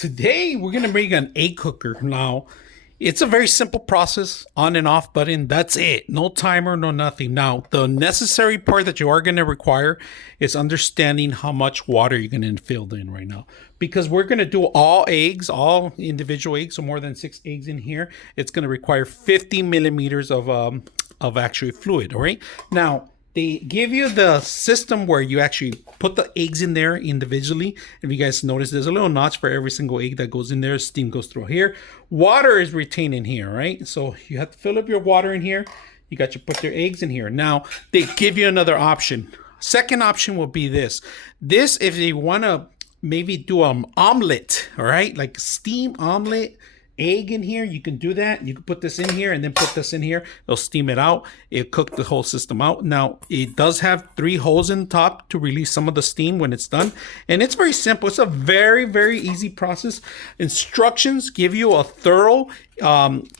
Today, we're going to make an egg cooker. Now, it's a very simple process, on and off button. That's it. No timer, no nothing. Now, the necessary part that you are going to require is understanding how much water you're going to fill in right now. Because we're going to do all eggs, all individual eggs, so more than 6 eggs in here. It's going to require 50 millimeters of actual fluid, all right? Now, they give you the system where you actually put the eggs in there individually. If you guys notice, there's a little notch for every single egg that goes in there. Steam goes through here. Water is retained in here, right? So you have to fill up your water in here. You got to put your eggs in here. Now, they give you another option. Second option will be this. This, if you want to maybe do an omelet, all right? Like steam omelet, egg in here, you can do that. You can put this in here and then put this in here. It'll steam it out. It'll cook the whole system out. Now, it does have 3 holes in the top to release some of the steam when it's done. And it's very simple. It's a very, very easy process. Instructions give you a thorough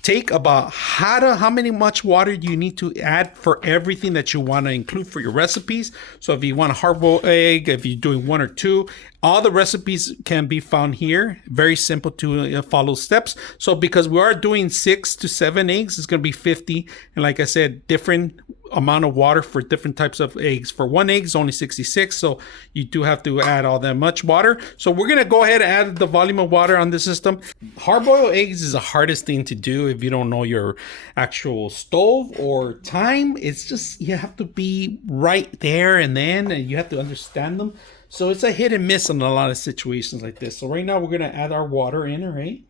take about how much water you need to add for everything that you want to include for your recipes. So if you want a hard-boiled egg, if you're doing 1 or 2, all the recipes can be found here. Very simple to follow steps. So because we are doing 6 to 7 eggs, it's going to be 50. And like I said, different amount of water for different types of eggs. For 1 egg is only 66, so you do have to add all that much water. So we're gonna go ahead and add the volume of water on the system. Hard-boiled eggs is the hardest thing to do if you don't know your actual stove or time. It's just, you have to be right there and then, and you have to understand them. So it's a hit and miss in a lot of situations like this. So right now we're gonna add our water in, all right?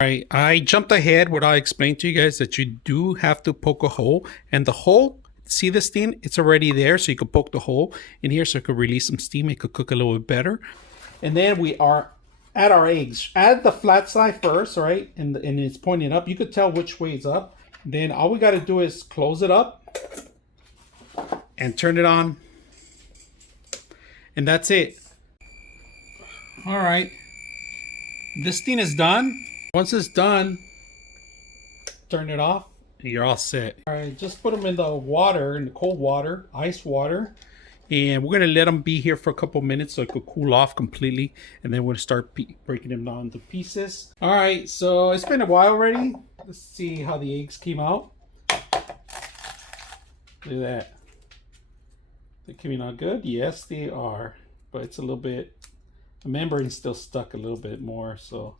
All right, I jumped ahead what I explained to you guys that you do have to poke a hole, and the hole, see the steam? It's already there, so you can poke the hole in here so it could release some steam. It could cook a little bit better. And then we are at our eggs. Add the flat side first, all right? And it's pointing up. You could tell which way it's up. Then all we got to do is close it up and turn it on. And that's it. All right. This thing is done. Once it's done, turn it off and you're all set. All right, just put them in the water, in the cold water, ice water. And we're gonna let them be here for a couple minutes so it could cool off completely. And then we'll start breaking them down into pieces. All right, so it's been a while already. Let's see how the eggs came out. Look at that. They're coming out good? Yes, they are. But it's a little bit, the membrane's still stuck a little bit more, so.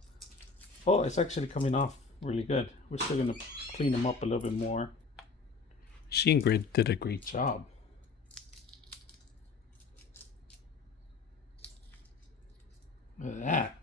Oh, it's actually coming off really good. We're still going to clean them up a little bit more. She and Grid did a great job. Look at that.